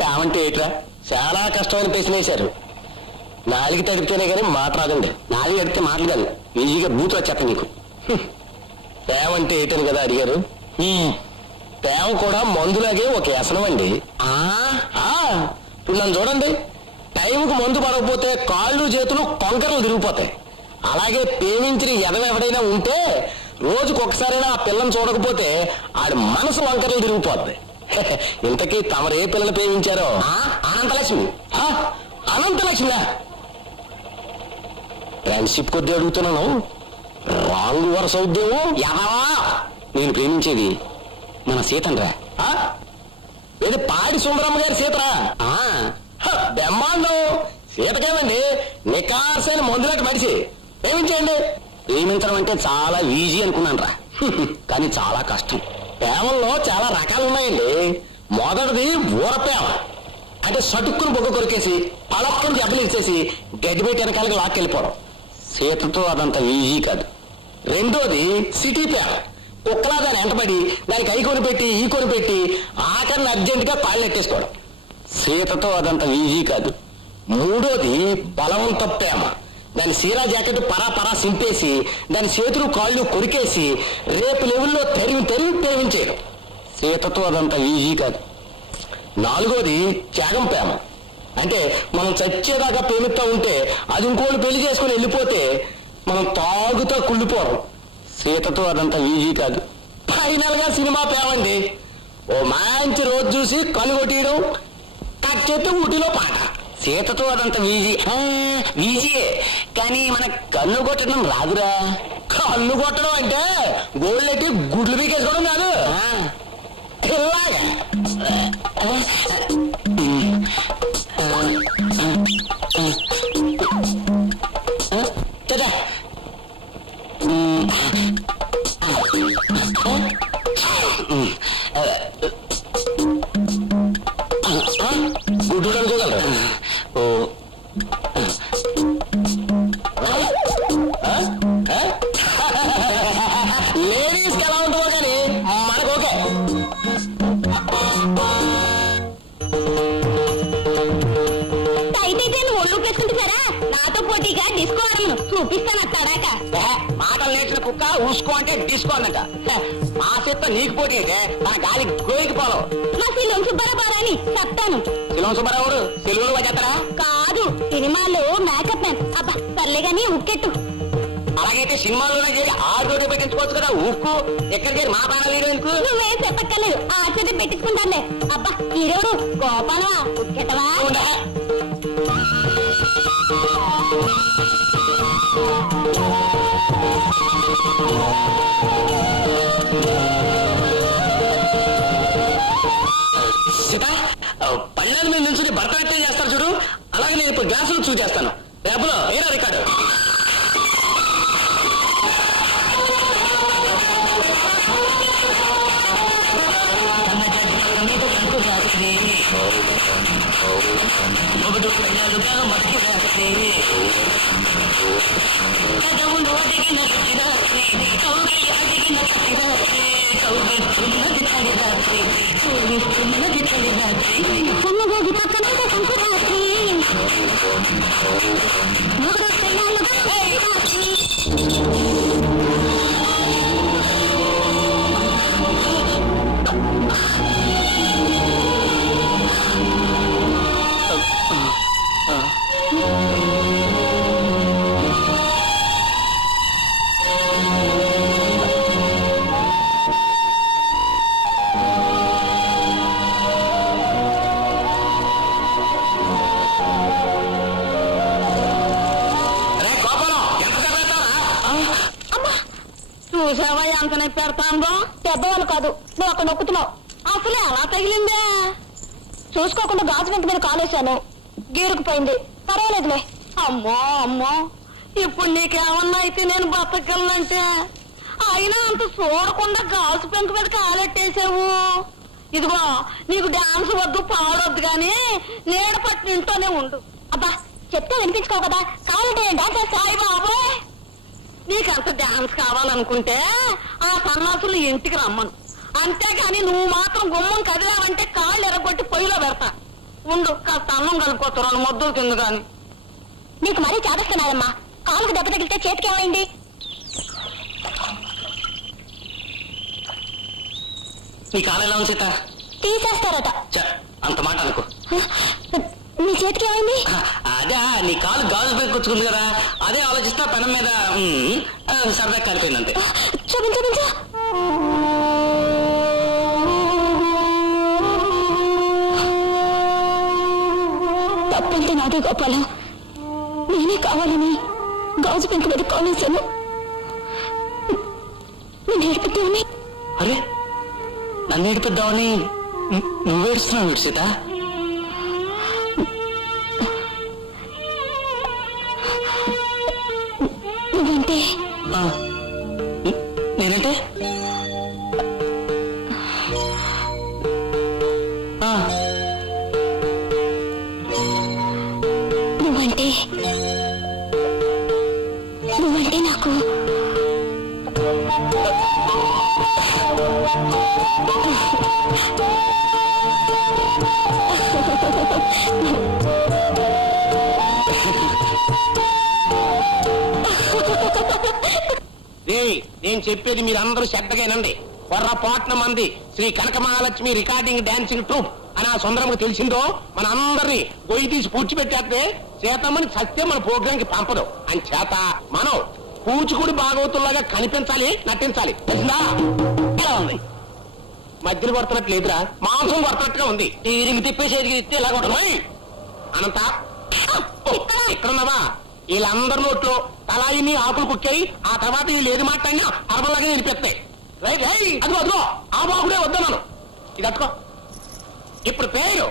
పేమంటే ఏట్రా చాలా కష్టమైన ప్రశ్న వేశారు. నాలుగు తడిపితేనే కానీ మాట రాదండి. నాలుగు తడిపితే మాటలు కాదు, ఈజీగా బూతులు వచ్చేస్తా నీకు. పేమంటే ఏటని కదా అడిగారు. పేమ కూడా మందులాగే ఒక వ్యసనం అండి. ఇప్పుడు నన్ను చూడండి, టైంకి మందు పడకపోతే కాళ్ళు చేతులు కొంకరలు తిరిగిపోతాయి. అలాగే ప్రేమించిన ఎదవెవడైనా ఉంటే రోజుకొకసారైనా ఆ పిల్లని చూడకపోతే ఆడి మనసు వంకరలు తిరిగిపోద్ది. ఇంతకీ తమరే పిల్లలు ప్రేమించారో? అనంతలక్ష్మి. అనంతలక్ష్మి ఫ్రెండ్షిప్ కొద్ది అడుగుతున్నాను, రాంగ్ వరుస అవుద్దేమో. ఎవవా నేను ప్రేమించేది మన సీతండ్రా. ఏది పాడి సుందరమ్మ గారి సీతరా? బ్రహ్మాండం. సీతకేమండి నికార్సైన మందులాంటి మనిషి. ప్రేమించండి. ప్రేమించడం అంటే చాలా ఈజీ అనుకున్నాను రా, కానీ చాలా కష్టం. ప్రేమల్లో చాలా రకాలు ఉన్నాయండి. మొదటిది ఊరప్రేమ, అంటే సటుక్కును బొగ్గ కొరికేసి పలక్కని దెబ్బలు ఇచ్చేసి గడ్డిపెట్టి వెనకాలకి లాక్కెళ్ళిపోవడం. సీతతో అదంత ఈజీ కాదు. రెండోది సిటీ ప్రేమ. కుక్కలా దాన్ని వెంటబడి దానికి ఐ కొనిపెట్టి ఈ కొనిపెట్టి ఆఖరిని అర్జెంటుగా కాళ్ళు నెట్టేసుకోవడం. సీతతో అదంత ఈజీ కాదు. మూడోది బలవంత ప్రేమ. దాని సీరా జాకెట్ పరా సింపేసి దాని చేతులు కాళ్ళు కొరికేసి రేపు లెవెల్లో తరిమి ప్రేమించేయడం. సీతతో అదంత ఈజీ కాదు. నాలుగోది త్యాగం ప్రేమ. అంటే మనం చచ్చేదాకా ప్రేమిస్తూ ఉంటే అది ఇంకోళ్ళు పెళ్లి చేసుకుని వెళ్ళిపోతే మనం తాగుతా కుళ్ళిపోవడం. సీతతో అదంత ఈజీ కాదు. ఫైనల్ గా సినిమా ప్రేమ అండి. ఓ మంచి రోజు చూసి కన్ను కొట్టియడం, కట్ చేస్తే ఊటిలో పాట. సీతతో అదంత ఈజీయే, కానీ మన కన్ను కొట్టడం రాదురా. కన్ను కొట్టడం అంటే గోళ్ళెట్టి గుడ్లు పీకేసుకోవడం కాదు. ఇలాగా గుడ్డు అనుకోగలరా? లేడీస్కి ఎలా ఉంటుందో కానీ మనకు ఓకే. ఒళ్ళు పెట్టుకుంటున్నారా? నాతో పోటీగా డిస్కో ఆడను చూపిస్తాను అట్టాడాక. మాటలు నేర్చిన కుక్క ఊసుకో అంటే డిస్కో అన్నట. మా చెత్త నీకు పోటీ అయితే మన గాలి గోయికి పోలవు. నా శిలం సుబ్బారావు అని చెప్తాను. శిలం సుబ్బారావుడు తెలుగులో వచ్చేస్తారా? కాదు, సినిమాలో మేకప్ మ్యాన్. అబ్బా పర్లే గాని ఉక్కెట్టు. అలాగైతే సినిమాలోనే చేరి ఆరు రోడ్డు పెట్టించుకోవచ్చు కదా. ఉక్కు ఎక్కడికి మా ప్రాణాలు ఎందుకు? నువ్వేం చెప్పక్కర్లేదు, ఆ చేతి పెట్టించుకుంటానులే. అబ్బా హీరోడు గోపాలవా ఉక్కెట్టవా? సీత, పళ్ళాల మీద నుంచి భరతనాట్యం చేస్తారు చూడు, అలాగే నేను ఇప్పుడు గ్లాసులు చూసి చేస్తాను. రేపులో వేరే రికార్డు. చూసావా ఎంత నొప్పి పెడతాందో? పెద్దవాళ్ళు కాదు, నువ్వు అక్కడ నొక్కుతున్నావు. అసలు ఎలా తగిలిందే? చూసుకోకుండా గాజు వెంట మీద కాలేశాను, గీరుకుపోయింది. పర్వాలేదులే. అమ్మో అమ్మో, ఇప్పుడు నీకేమన్నా అయితే నేను బతకగలనంటే. అయినా అంత చూడకుండా గాజు పెంకు మీద కాలెట్టేసావు. ఇదిగో నీకు డాన్స్ వద్దు పాడొద్దు గాని నీడ పట్టిన ఇంట్లోనే ఉండు. అబ్బా చెప్తే వినిపించుకోవు కదా, కావాలంటే డాన్స్ సాయి బాబు. నీకంత డాన్స్ కావాలనుకుంటే ఆ సన్నాసులు ఇంటికి రమ్మను, అంతేగాని నువ్వు మాత్రం గుమ్మం కదిలావంటే కాళ్ళు ఎరగొట్టి పొయ్యిలో పెడతా. ఉండు కాస్త అన్నం కలుపుకోవచ్చు 2 ముద్దలు తిందు గాని. నీకు మరీ చాటిస్తున్నారమ్మా. కాలుకు దెబ్బ తగిలితే చేతికి ఏమైంది? నీ కాలు ఎలా ఉంది సీత? తీసేస్తారట. అంత మాట అనుకో. నీ చేతికి ఏమైంది? అదే నీ కాలు గాజు పైకి కూర్చుకుంది కదా, అదే ఆలోచిస్తా పెనం మీద సరదా కాలిపోయిందంతే. చూపించు చూపించు. తప్పంటే నాదే గోపాలం. నేనే కావాలని గాజు పెంకు మీద కాలేశాను. నేను ఏడిపిద్దామని. అరే నన్ను ఏడిపిద్దామని నువ్వేడుస్తున్నావు సీత? నువ్వంటే నేనంటే నువ్వంటే నువ్వంటే నాకు నేను చెప్పేది మీరందరూ శ్రద్ధగానండి. పొర్రపాట్నం మంది Shri Kanakamahalakshmi recording dancing troupe అని ఆ సుందరంకి తెలిసిందో మన అందరినీ గొయ్యి తీసి పూడ్చిపెట్టేస్తే సీతమ్మని సత్యం మన ప్రోగ్రామ్ కి పంపదు. అని చేత మనం కూచిపూడి భాగవతుల్లాగా కనిపించాలి, నటించాలి. తెలిసిందా? ఎలా ఉంది? మధ్యలో కొడుతున్నట్టు లేదురా, మాంసం కొడుతున్నట్టుగా ఉంది. తీరిమి తిప్పేసేది ఇస్తే ఇలా కొట్టమని అనంత ఇక్కడున్నావా? వీళ్ళందరి నోట్లో తలాయిని ఆకులు కుక్కాయి. ఆ తర్వాత వీళ్ళు ఏది మాట్లాడినా అరవలాగా నిలిపేస్తాయి. అదిగో అదిగో ఆ బాబుడే వద్దన్నాను. ఇది అట్టుకో. ఇప్పుడు పేరు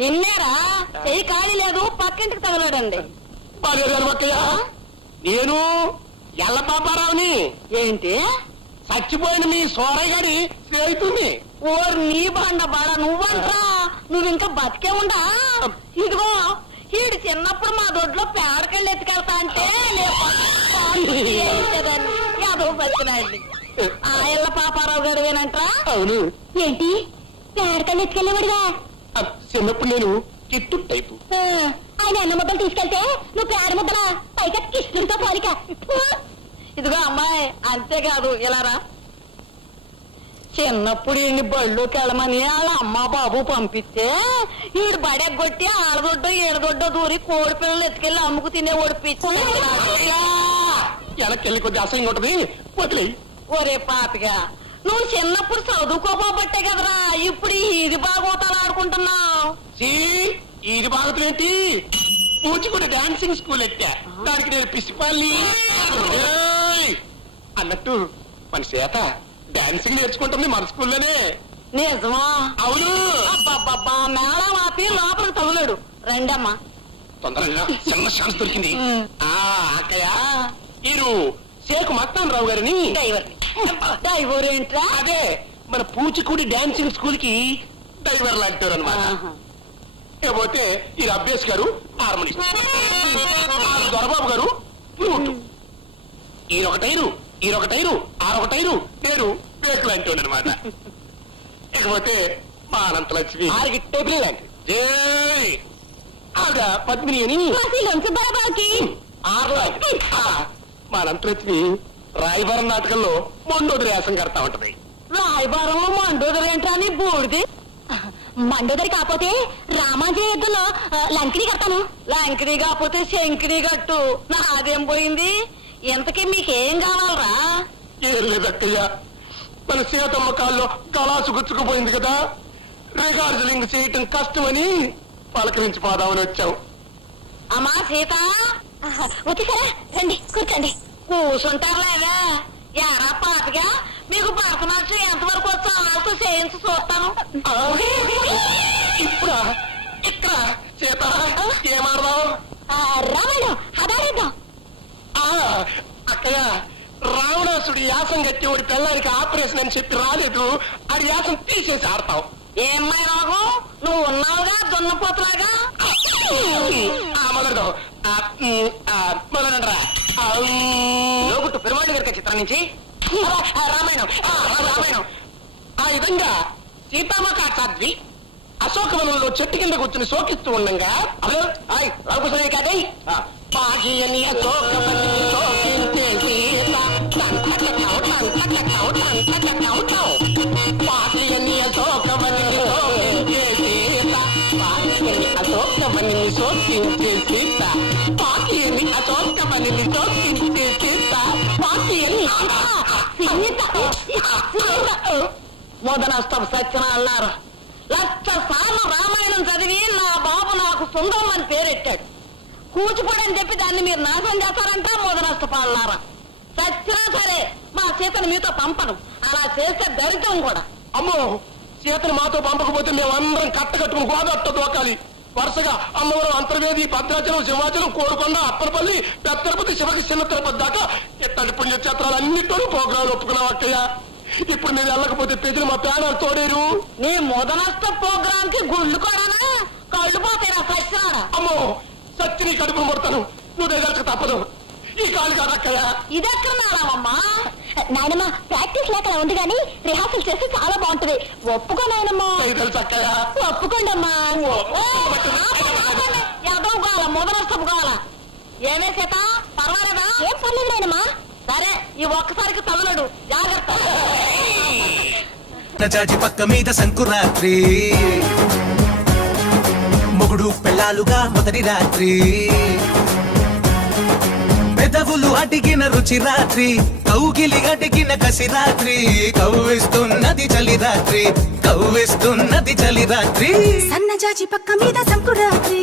నిన్నేరా చెయ్యి ఖాళీ లేదు, పక్కింటికి తగలడండి. నేను ఎల్ల పాపారావుని. ఏంటి? చచ్చిపోయిన మీ సోరయ్య గారి స్నేహితుడిని. ఓర్ నీ బండ బాడ నువ్వంటా? నువ్వు ఇంకా బతికే ఉండా? ఇదిగో ఈడు చిన్నప్పుడు మా దొడ్లో పేడకెళ్ళి ఎత్తుకెళ్తా అంటే యాదవ బతికినాయండి. ఆ ఎల్ల పాపారావు గడివేనంటా? అవును. ఏంటి పేడకెళ్ళి ఎత్తుకెళ్ళేవాడిగా? చిన్నప్పుడు నేను కిట్టు టైపు. ఆయన అన్న ముద్దలు తీసుకెళ్తే నువ్వు పేడ ముద్దలా పైగా కిష్టులతో పోలిక. ఇదిగో అమ్మాయి, అంతేకాదు ఇలా రా. చిన్నప్పుడు ఈయన్ని బళ్ళోకి వెళ్ళమని వాళ్ళ అమ్మ బాబు పంపిస్తే ఈడు బడెగ్గొట్టి ఆడదొడ్డో ఏడదొడ్డో దూరి కోడి పిల్లలు ఎత్తుకెళ్ళి అమ్ముకు తినే ఓడిపించి వెనక్కి వెళ్ళి కొద్ది అసలు ఉంటది వదిలే. ఒరే పాపిగా, నువ్వు చిన్నప్పుడు చదువుకోపోబట్టే కదరా ఇప్పుడు ఇది బాగోతాలు ఆడుకుంటున్నావు. ఇది బాగుతుందేంటి? కూచిపూడి డాన్సింగ్ స్కూల్ ఎట్టా, దానికి నేను పిసిపాలి అన్నట్టు మన చేత డాన్సింగ్ నేర్చుకుంటుంది మన స్కూల్లోనే. నిజమా? అవును. అబ్బబ్బబ్బా, మేళం ఆపి లోపలికి తగులేడు. రండమ్మా. తొందరగా చిన్న ఛాన్స్ దొరికింది. అక్కయ్య మీరు శేఖు మస్తాన్ రావు గారిని డైవర్ ఏంట్రా? అదే మన పూచికూడి డాన్సింగ్ స్కూల్ కి డైవర్ లాంటారు అనమాట. ఇకపోతే ఈ అభ్యాస్ గారు హార్మోని, దొరబాబు గారు ఫ్లూట్, ఈరొకటైరు ఆరొకటైరు నేను బేకు లాంటి అనమాట. ఇకపోతే మా అనంతలక్ష్మి టేబుల్ లాంటి ఆవిడ పద్మిని అని మా అనంతలక్ష్మి రాయబారం నాటకంలో మండోదరి వేసం కడతా ఉంటది. రాయబారంలో మండోదరి ఏంట్రా అని బోడిది. మండోదరి కాకపోతే రామాజీ యుద్ధంలో లంకిని కట్టాను. లంకిని కాకపోతే శంకిని కట్టు. నాదేం పోయింది? ఇంతకీ మీకేం కావాలరా? ఏం లేదక్కయ్య, మన సీతమ్మ కాల్లో గలాసు గుచ్చుకుపోయింది కదా, రికార్డులింగ్ చేయటం కష్టమని పలకరించి పోదామని వచ్చాం. అమ్మా సీత, వచ్చేసారా? రండి కూర్చోండి. కూర్చుంటారులేగా. ఎరా పాపగా, మీకు భరతనాట్యం ఎంతవరకు వచ్చో వాళ్ళతో చేయించి చూస్తాను. ఇప్పుడు ఇక్కడ సీత ఏమాడదాం? రామాయణం అదారేద్దాం. అక్కయ్య, రావణాసుడి యాసం కట్టేవాడి పిల్లలకి ఆపరేషన్ అని చెప్పి రాలేదు, అది యాసం తీసేసి ఆడతాం. ఏమ్మాయి రాగు, నువ్వు ఉన్నావుగా దున్నపోతులాగా. మొదలండ్రా లోగుట్టు పెరుమాళి గారి చిత్రం నుంచి రామాయణం రామాయణం. ఆ విధంగా సీతామకాచాద్రి అశోకవనంలో చెట్టు కింద కూర్చుని శోకిస్తూ ఉండగా హలో హాయ్ రామకృష్ణ కాదై పాజీయని అశోకవనాన్ని శోకించే సీత పాజీయని అశోకవనాన్ని శోకించే సీత పాజీయని అశోకవనాన్ని శోకించే సీత పాజీయని అశోకవనాన్ని శోకించే సీత పాజీయని మొదనష్టం సత్యన అన్నారు. లక్ష సార్లు రామాయణం చదివి నా బాబు నాకు సుందరం అని పేరెట్టాడు. కూచిపూడి అని చెప్పి దాన్ని మీరు నాశనం చేస్తారంట మొదనష్టపాలన్నారా. సచ్చినా సరే మా సీతను మీతో పంపను. అలా చేస్తే దరిద్రం కూడా. అమ్మో సీతను మాతో పంపకపోతే మేమందరం కట్టకట్టుకుని గోదట్ట దోకాలి. వరుసగా అమ్మవరం, అంతర్వేది, భద్రాచలం, సింహాచలం, కోరుకొండ, అప్పనపల్లి, పెద్ద తిరుపతి, శివకి చిన్న తిరుపతి దాకా ఇట్టడి పుణ్యక్షేత్రాలు అన్నింటిలోనూ ప్రోగ్రాంలు ఒప్పుకున్నాం అక్కయ్య. ఇప్పుడు నేను వెళ్ళకపోతే ప్రజలు మా ప్రాణాలు తోడేరు. నీ మొదనష్ట ప్రోగ్రామ్ కి గుళ్ళు కూడానా కళ్ళు పోతాయి నా సచ్చినాడా. అమ్మో సచ్చి నీ కడుపు కొడతాను. నువ్వు దగ్గరకు తప్పదు. ఈ కాలు కాదు అక్కయ్య. ఇదెక్కడ నాడమ్మా నాయనమ్మా ప్రాక్టీస్ లేక ఉంది కానీ రిహార్సల్ చేస్తే చాలా బాగుంటుంది. ఒప్పుకో నాయనమ్మా. తెలుసు అక్కయ్య. ఒప్పుకోండి అమ్మా. ఎదవ కావాల మొదలస్తపు కావాలా. ఏమే సీత పర్వాలేదా? ఏం పర్లేదు నాయనమ్మా. సరే ఈ ఒక్కసారికి తగలడు జాగ్రత్త. జాజి పక్క మీద సంకురాత్రి మొగుడు పెళ్ళాలుగా మొదటి రాత్రి పెదవులు అడిగిన రుచి రాత్రి కౌగిలి అడిగిన కసి రాత్రి కవ్విస్తున్నది చలి రాత్రి కవ్విస్తున్నది చలి రాత్రి సన్నజాజి పక్క మీద సంకురాత్రి